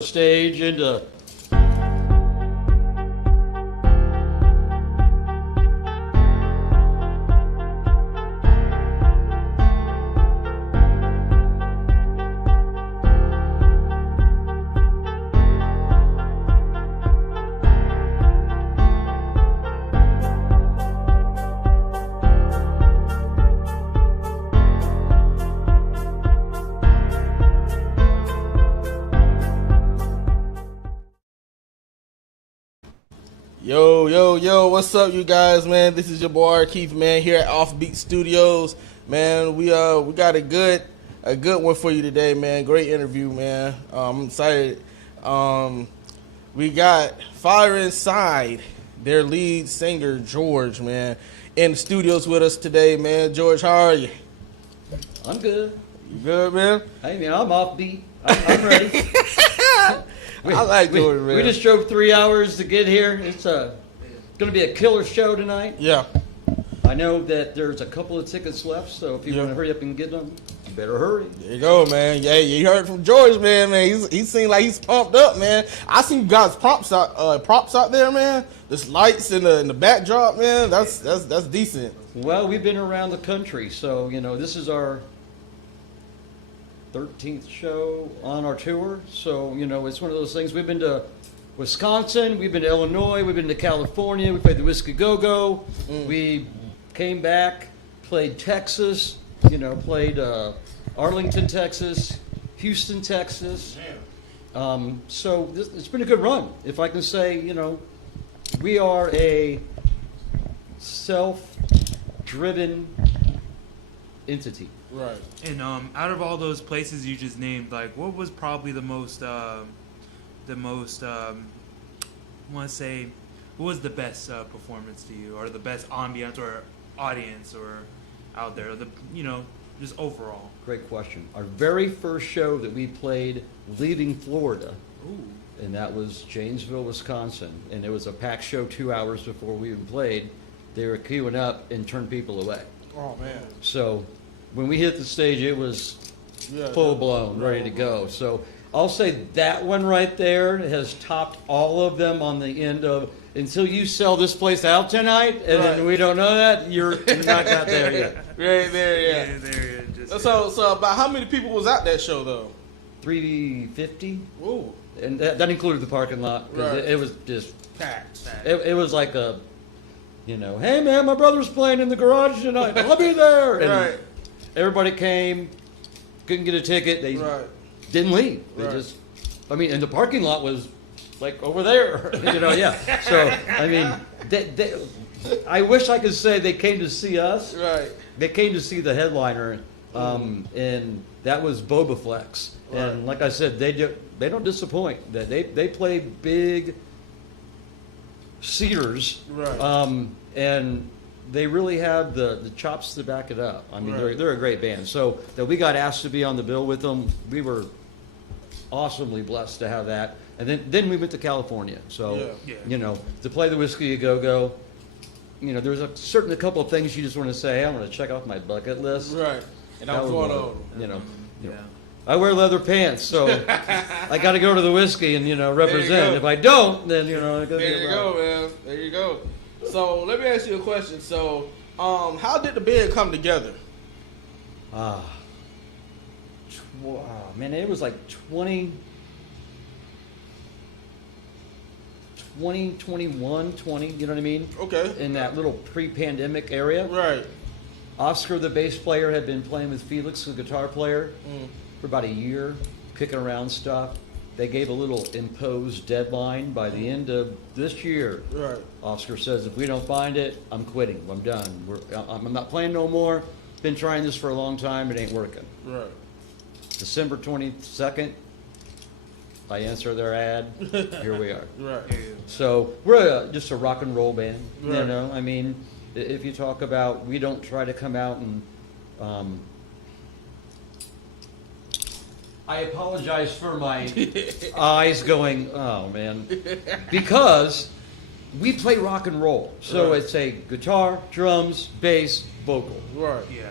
Stage into Yo, what's up, you guys, man? This is your boy Keith, man, here at Offbeat Studios. Man, we got a good one for you today, man. Great interview, man. I'm excited. We got FYRE Insyde, their lead singer, George, man, in the studios with us today, man. George, how are you? I'm good. You good, man? Hey, man, I'm offbeat. I'm ready. I like George, man. We just drove 3 hours to get here. It's going to be a killer show tonight. Yeah. I know that there's a couple of tickets left, so if you want to hurry up and get them, you better hurry. There you go, man. Yeah, you heard from George, man. He seemed like he's pumped up, man. I seen you guys props out there, man. There's lights in the backdrop, man. That's decent. Well, we've been around the country, so this is our 13th show on our tour. So it's one of those things. We've been to Wisconsin, we've been to Illinois, we've been to California, we played the Whiskey Go-Go, we came back, played Texas, played Arlington, Texas, Houston, Texas. So it's been a good run. If I can say, we are a self-driven entity. Right. And out of all those places you just named, like, what was probably what was the best performance to you, or the best ambiance or audience or out there, just overall? Great question. Our very first show that we played leaving Florida, and that was Janesville, Wisconsin, and it was a packed show 2 hours before we even played. They were queuing up and turned people away. Oh, man. So when we hit the stage, it was full blown, ready to go. So I'll say that one right there has topped all of them on the end of, until you sell this place out tonight, and then we don't know that, you're not got there yet. Right there, yeah. So about how many people was at that show, though? 350. Ooh. And that included the parking lot. Right. It was just Packed. It was like a, hey man, my brother's playing in the garage tonight. I'll be there. And Right. everybody came, couldn't get a ticket. They didn't leave. They just, and the parking lot was like over there. Yeah. So I wish I could say they came to see us. Right. They came to see the headliner, and that was Boba Flex. Right. And like I said, they don't disappoint. That they play big cedars, and they really have the chops to back it up. They're a great band. So that we got asked to be on the bill with them, we were awesomely blessed to have that. And then we went to California. So to play the Whiskey Go-Go, there's a couple of things you just want to say, hey, I want to check off my bucket list. Right. And I was one of them. I wear leather pants, so I got to go to the whiskey and represent. If I don't, then there you go, man. There you go. So let me ask you a question. So, how did the band come together? Man, it was like 2021, 20. You know what I mean? Okay. In that little pre-pandemic area. Right. Oscar, the bass player, had been playing with Felix, the guitar player, for about a year, kicking around stuff. They gave a little imposed deadline by the end of this year. Right. Oscar says, if we don't find it, I'm quitting. I'm done. I'm not playing no more. Been trying this for a long time. It ain't working. Right. December 22nd, I answer their ad. Here we are. Right. So we're just a rock and roll band. Right. If you talk about, we don't try to come out and I apologize for my eyes going, oh man, because we play rock and roll. So it's a guitar, drums, bass, vocal. Right. Yeah.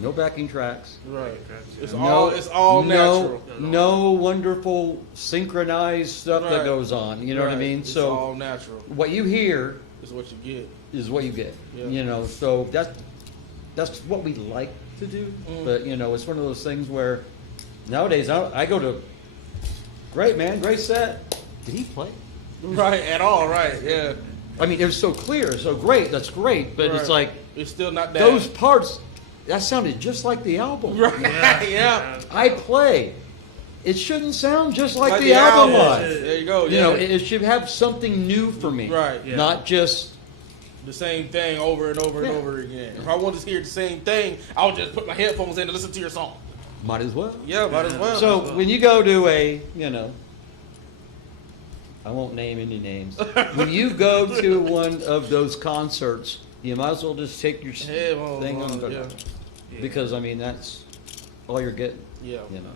no backing tracks. Right. It's No, all natural. No wonderful synchronized stuff that Right. goes on. You know what I Right. mean? It's So all natural. what you hear Is what you get. is what you get. Yeah. You know, so that's what we like to do. But you know, it's one of those things where nowadays I go to, great man, great set. Did he play? Right. At all. Right. Yeah. I mean, it was so clear, so great. That's great, but it's Right. like It's still not that. those parts that sounded just like the album. Right. Yeah. Yeah. I play. It shouldn't sound just like, Like the album album. live. There you go. You Yeah. know, it should have something new for me. Right. Yeah. Not just The same thing over and over and Yeah. over again. If I want to hear the same thing, I'll just put my headphones in and listen to your song. might as well. Yeah, might as well. So when you go to a, you know, I won't name any names. When you go to one of those concerts, you might as well just take your Headphones thing on, on, yeah. because I mean that's all you're getting. Yeah. You know.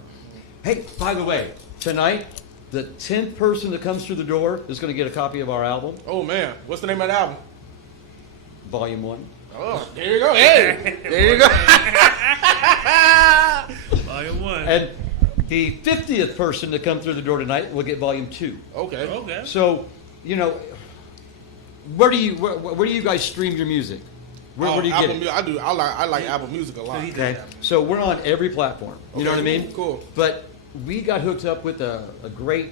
Hey, by the way, tonight the 10th person that comes through the door is going to get a copy of our album, Oh man, what's the name of the album? Volume 1. Oh, there you go. Hey, there you go. Volume 1. And the 50th person to come through the door tonight will get Volume 2. Okay. Okay. So, you know, where do you guys stream your music? Where do you get Apple it? Mu- I like Apple Music a lot. Okay, so we're on every platform. You know what I Okay, mean? cool. But we got hooked up with a great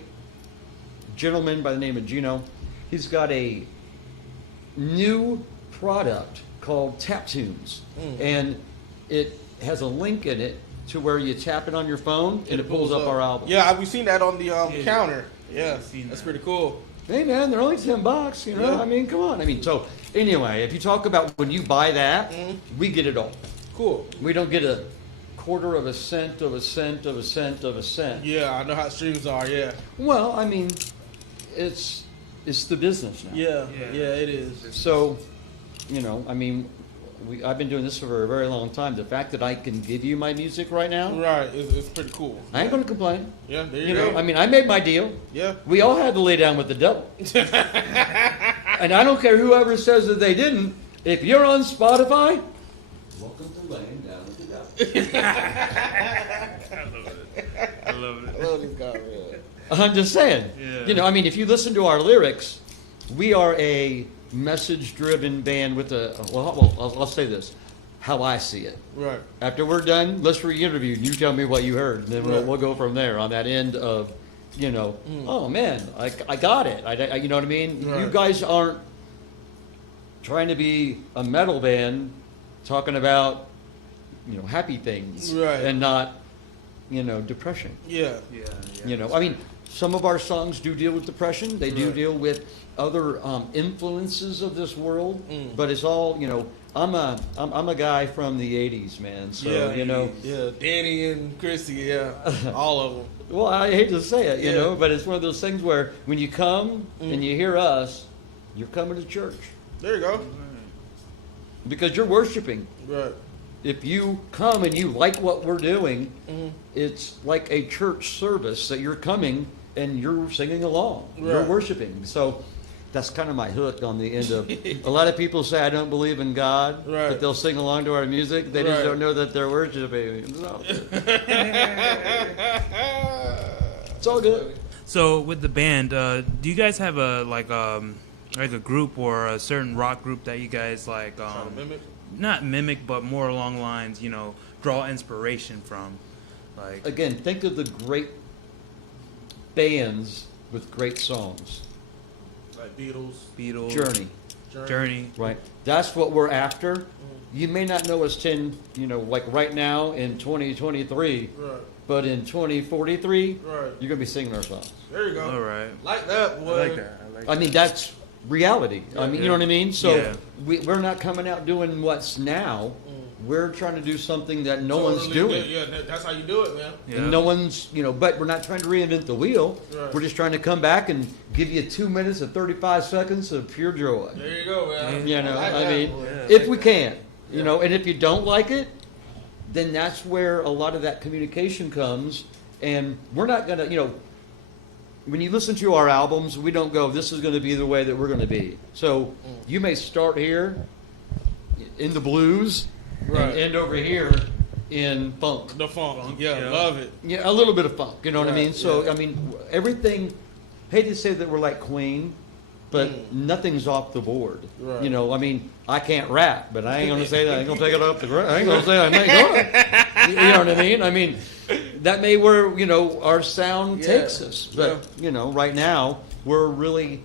gentleman by the name of Gino. He's got a new product called Tap Tunes, and it has a link in it to where you tap it on your phone and it pulls up our album. Yeah, we've seen that on the Yeah. counter. Yeah, I've seen that's that. pretty cool. Hey man, they're only $10. You know, Yeah. I mean, come on. I mean, so anyway, if you talk about when you buy that, we get it all. Cool. We don't get a quarter of a cent of a cent of a cent of a cent. Yeah, I know how streams are. Yeah. Well, I mean, it's the business now. Yeah. Yeah. Yeah, it is. So, you know, I mean, I've been doing this for a very long time. The fact that I can give you my music right now, Right, it's pretty cool. I ain't gonna complain. Yeah, there you, You go. know, I mean, I made my deal. Yeah. We all had to lay down with the devil. And I don't care whoever says that they didn't. If you're on Spotify, welcome to laying down with the devil. I love it. I love it. I love this guy, man. I'm just saying. Yeah. You know, I mean, if you listen to our lyrics, we are a message-driven band with a. Well, I'll say this, how I see it. Right. After we're done, let's re-interview. You tell me what you heard, and then Right. we'll go from there on that end of, you know, oh man, I got it. I you know what I mean? You Right. guys aren't trying to be a metal band talking about, you know, happy things, Right. and not, you know, depression. Yeah. Yeah. You know, I mean, some of our songs do deal with depression. They do Right. deal with other influences of this world, Mm. but it's all, you know. I'm a guy from the '80s, man. So Yeah. you know, Yeah. Danny and Chrissy. Yeah. All of them. well, I hate to say it, you Yeah. know, but it's one of those things where when you come and you hear us, you're coming to church There you go. because you're worshiping. Right. If you come and you like what we're doing, Mm-hmm. it's like a church service that you're coming and you're singing along. You're Right. worshiping. So that's kind of my hook on the end of. A lot of people say I don't believe in God, Right. but they'll sing along to our music. They just Right. don't know that they're worshiping. So, it's all good. So with the band, do you guys have a like a group or a certain rock group that you guys like? Trying to mimic. Not mimic, but more along the lines, you know, draw inspiration from, like. Again, think of the great bands with great songs. Like Beatles. Beatles, Journey, Journey. right? That's what we're after. You may not know us 10, you know, like right now in 2023, Right. but in 2043, Right. you're gonna be singing our songs. There you go. All right. Like that, I boy. like that. I like I mean, that's reality. I mean, you know what I mean? So Yeah. we're not coming out doing what's now. We're trying to do something that no one's Totally doing. good. Yeah, that's how you do it, man. Yeah. And no one's, you know, but we're not trying to reinvent the wheel. Right. We're just trying to come back and give you 2 minutes and 35 seconds of pure joy. There you go, man. You know, like I that, mean, boy. if we can, you know, and if you don't like it, then that's where a lot of that communication comes. And we're not going to, you know, when you listen to our albums, we don't go, this is going to be the way that we're going to be. So you may start here in the blues Right. and end over here in funk. The funk. Funk, Yeah, yeah. love it. Yeah, a little bit of funk. You know what I Right, mean? So yeah. I mean, everything. Hate to say that we're like Queen, but nothing's off the board. Right. You know, I mean, I can't rap, but I ain't gonna say that. I ain't gonna take it off the ground. I ain't gonna say I ain't gonna. You know what I mean? I mean, that may where our sound Yeah, takes us, but right now we're really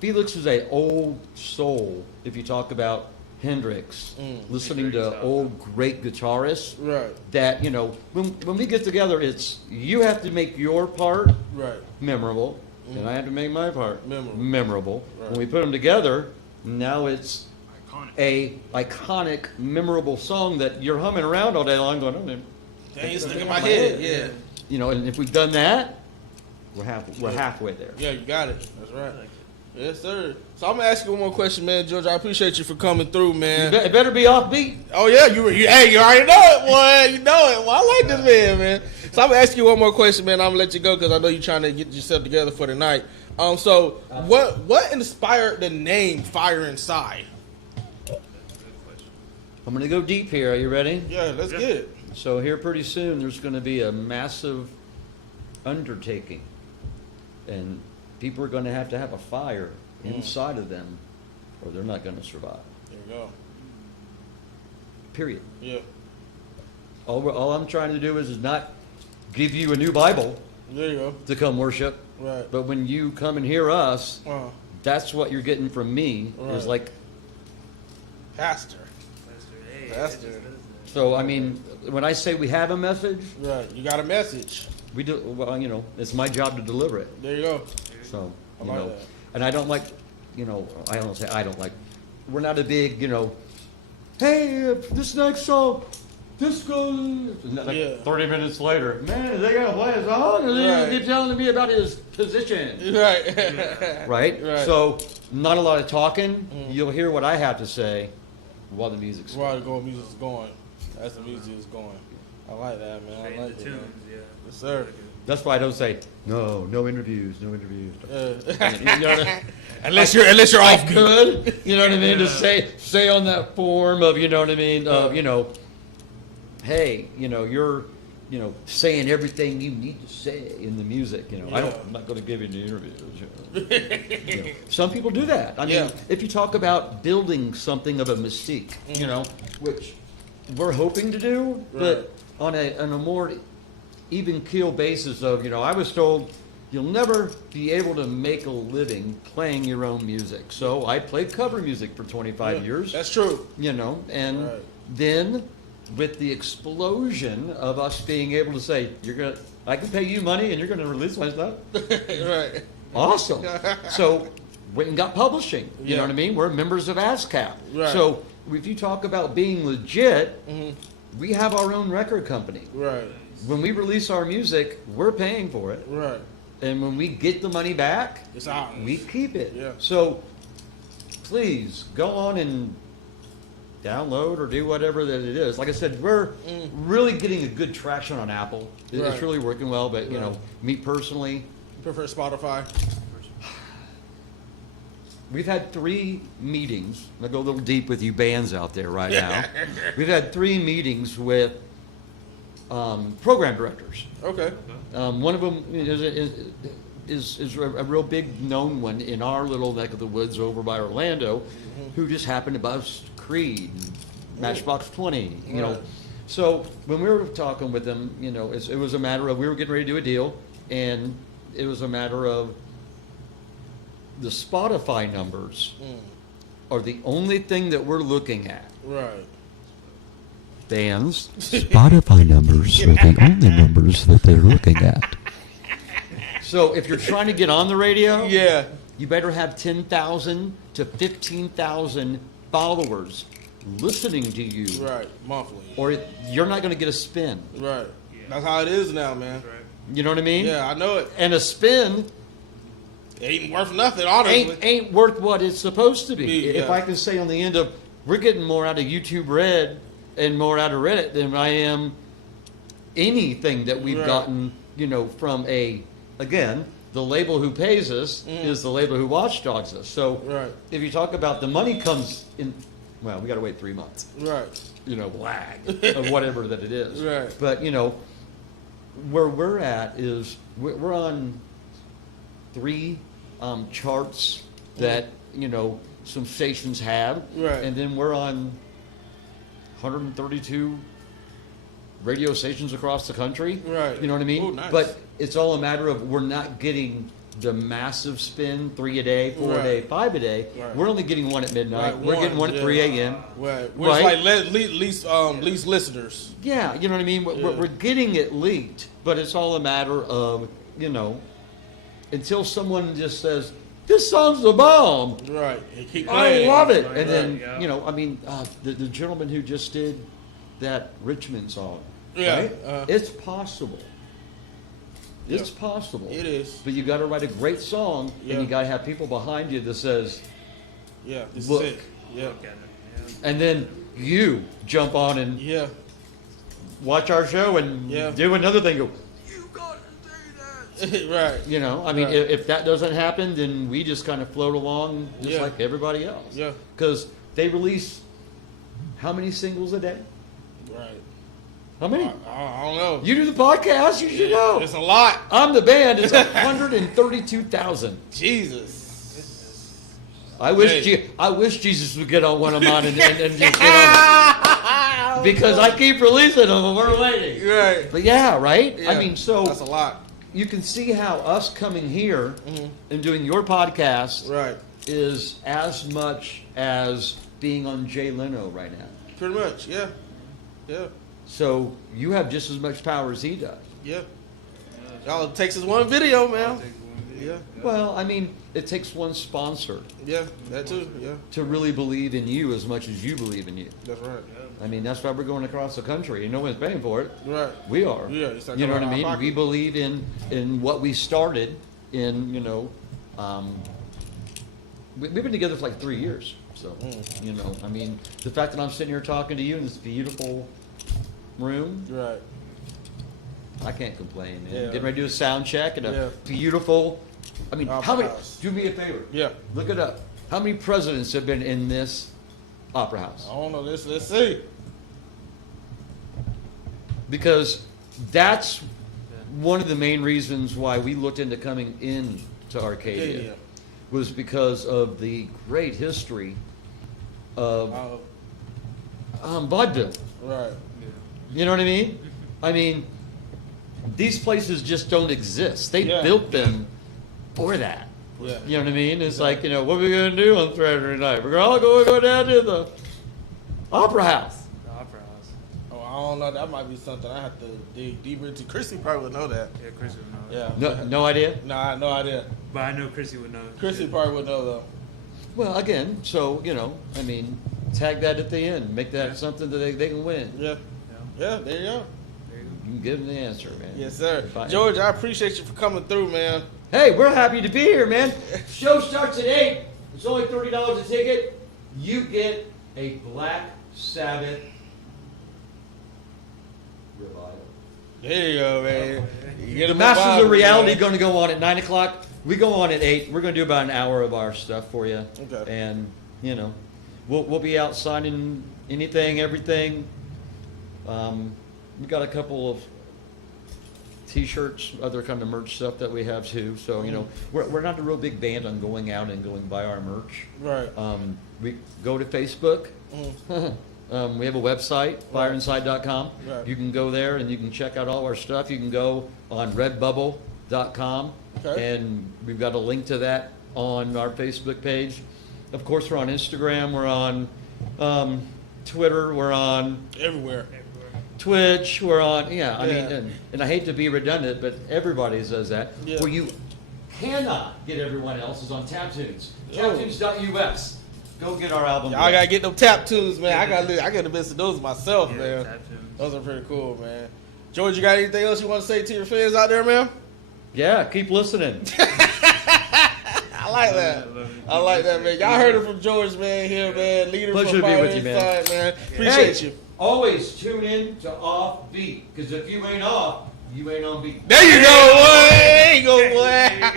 Felix is a old soul. If you talk about Hendrix, listening to old great guitarists, Right. that when we get together, it's you have to make your part Right. memorable, and I have to make my part Memorable. Right. When we put them together, now it's Iconic. a iconic, memorable song that you're humming around all day long, going, "Oh, man." Dang, it's stuck in my head. Yeah. And if we've done that, we're halfway there. Yeah, you got it. That's right. Yes, sir. So I'm gonna ask you one more question, man, George. I appreciate you for coming through, man. It better be offbeat. Oh yeah, hey, you already know it, boy. You know it. Well, I like this man. So I'm gonna ask you one more question, man. I'm gonna let you go because I know you're trying to get yourself together for the night. So what inspired the name Fye Insyde? I'm going to go deep here. Are you ready? Yeah, let's get it. So here pretty soon there's going to be a massive undertaking, and people are going to have a fire inside of them, or they're not going to survive. There you go. Period. Yeah. All I'm trying to do is not give you a new Bible There you go. to come worship, Right. but when you come and hear us, That's that's what you're getting from me. Is Right. like, Pastor. Hey, That's it's it. so I mean, when I say we have a message, Right. You got a message. we do. Well, it's my job to deliver it. There you go. So, I like that. and I don't like, I don't say I don't like, we're not a big, hey, this next song, this goes, like Yeah. 30 minutes later, man, is they going to play a song? Or they Right. keep telling me about his position? Right. Right? Right. So, not a lot of talking. You'll hear what I have to say while the music's While the music's going. As the music is going. I like that, man. Straight I like into it, tunes, man. yeah. Yes, sir. That's why I don't say, no interviews. You know what I- Unless you're I off could, you know what I mean, to Yeah. say on that form of, you know what I mean, of, hey, you're, saying everything you need to say in the music, I'm not going to give you the interviews. Some people do that. I mean, Yeah. if you talk about building something of a mystique, which we're hoping to do, but on a more even keel basis of, I was told you'll never be able to make a living playing your own music. So I played cover music for 25 years. That's true. And Right. then with the explosion of us being able to say, I can pay you money and you're gonna release my stuff. Right. Awesome. So went and got publishing. You Yeah. know what I mean? We're members of ASCAP. Right. So if you talk about being legit, we have our own record company. Right. When we release our music, we're paying for it. Right. And when we get the money back, It's ours. we keep it. Yeah. So please go on and download or do whatever that it is. Like I said, we're really getting a good traction on Apple. It's Right. really working well, but Right. me personally, You prefer Spotify? we've had 3 meetings. I'll go a little deep with you bands out there right now. We've had 3 meetings with program directors. Okay. One of them is a real big known one in our little neck of the woods over by Orlando, who just happened to bust Creed, and Matchbox 20, Right. So when we were talking with them, it was a matter of we were getting ready to do a deal, and it was a matter of the Spotify numbers are the only thing that we're looking at. Right. Bands. Spotify numbers are the only numbers that they're looking at. So if you're trying to get on the radio, Yeah. you better have 10,000 to 15,000 followers listening to you, Right. Monthly. or you're not going to get a spin. Right. That's how it is now, man. Right. You know what I mean? Yeah, I know it. And a spin It ain't worth nothing, honestly. ain't worth what it's supposed to be. If Yeah. I can say on the end of, we're getting more out of YouTube Red and more out of Reddit than I am anything that we've Right. gotten, from again, the label who pays us is the label who watchdogs us. So Right. if you talk about the money comes in well, we got to wait 3 months. Right. You know, lag of whatever that it is. Right. But you know, where we're at is we're on 3 charts that you know some stations have, Right. and then we're on 132 radio stations across the country. Right. You know what I mean? Ooh, nice. But it's all a matter of we're not getting the massive spin, 3 a day, 4 a day, Right. 5 a day. Right. We're only getting 1 at midnight. Right, We're getting 1 at yeah. 3 a.m. Right. Which Right. like least listeners. Yeah, you know what I mean? Yeah. We're getting it leaked, but it's all a matter of, you know, until someone just says, this song's a bomb. Right. And keep I playing. love it. Right, And then, yeah. you know, I mean, the gentleman who just did that Richmond song, Yeah, right? It's possible. It's Yeah. possible. It is. But you got to write a great song, Yeah. and you got to have people behind you that says, Yeah. This Look. is it. Yeah. Look at it. and then you jump on and Yeah. watch our show and Yeah. do another thing. Go, Right. you know, I mean, Right. if that doesn't happen, then we just kind of float along just Yeah. like everybody else. Yeah. Because they release how many singles a day? Right. How many? I don't know. You do the podcast, you should know. It's a lot. I'm the band. It's 132,000. Jesus. I wish Hey. I wish Jesus would get on one of mine and just get on because I keep releasing them and we're waiting. Right. But yeah, right? Yeah. I mean, so That's a lot. you can see how us coming here and doing your podcast Right. is as much as being on Jay Leno right now. Pretty much. Yeah. Yeah. So you have just as much power as he does. Yeah. All it takes is one video, man. Yeah. Well, I mean, it takes one sponsor Yeah. That too. Yeah. to really believe in you as much as you believe in you. That's right. I mean, that's why we're going across the country and no one's paying for it. Right. We are. Yeah, it's like you know what I out of mean? our pocket. We believe in what we started in, you know, we've been together for like 3 years. So, you know, I mean, the fact that I'm sitting here talking to you in this beautiful room, Right. I can't complain. Man. Yeah. Getting ready to do a sound check and a Yeah. beautiful, I mean, Opera how many, house. do me a favor. Yeah. Look it up. How many presidents have been in this opera house? I don't know. Let's see. Because that's one of the main reasons why we looked into coming in to Arcadia Arcadia. was because of the great history of vaudeville. Right. You know what I mean? I mean, these places just don't exist. They Yeah. built them for that. Yeah. You know what I mean? It's like, you know, what are we going to do on Saturday night? We're going to all go down to the opera house. The Opera House. Oh, I don't know. That might be something I have to dig deeper into. Chrissy probably would know that. Yeah, Chrissy would know. Yeah. No idea? Nah, I had no idea. But I know Chrissy would know. Chrissy probably would know though. Well, again, so, you know, I mean, tag that at the end. Make that something that they can win. Yeah. Yeah. There you go. There you go. You can give them the answer, man. Yes, sir. Fine. George, I appreciate you for coming through, man. Hey, we're happy to be here, man. Show starts at 8. It's only $30 a ticket. You get a Black Sabbath revival. There you go, man. You get The a Masters revival, of Reality man. going to go on at 9 o'clock. We go on at 8. We're going to do about an hour of our stuff for you. Okay. And, you know, we'll be out signing anything, everything. We got a couple of T-shirts, other kind of merch stuff that we have too. So, you know, we're not a real big band on going out and going buy our merch. Right. We go to Facebook. Mm. We have a website, FYREinside.com. Right. You can go there and you can check out all our stuff. You can go on redbubble.com Okay. and we've got a link to that on our Facebook page. Of course, we're on Instagram. We're on Twitter. We're on Everywhere. Twitch. We're on, I Yeah. mean, and I hate to be redundant, but everybody says that. Yeah. Where you cannot get everyone else is on TapTunes. Oh. TapTunes.us. Go get our album. I gotta get them tap tunes, man. I gotta visit those myself, Yeah, man. tap tunes. Those are pretty cool, man. George, you got anything else you want to say to your fans out there, man? Yeah, keep listening. I like that. I like that, man. Y'all heard it from George, man. Here, man. Leader Pleasure from to be Fye with you, man. Insyde, man. Appreciate Hey, you. always tune in to Off Beat, because if you ain't off, you ain't on beat. There you go, boy. There you go, boy.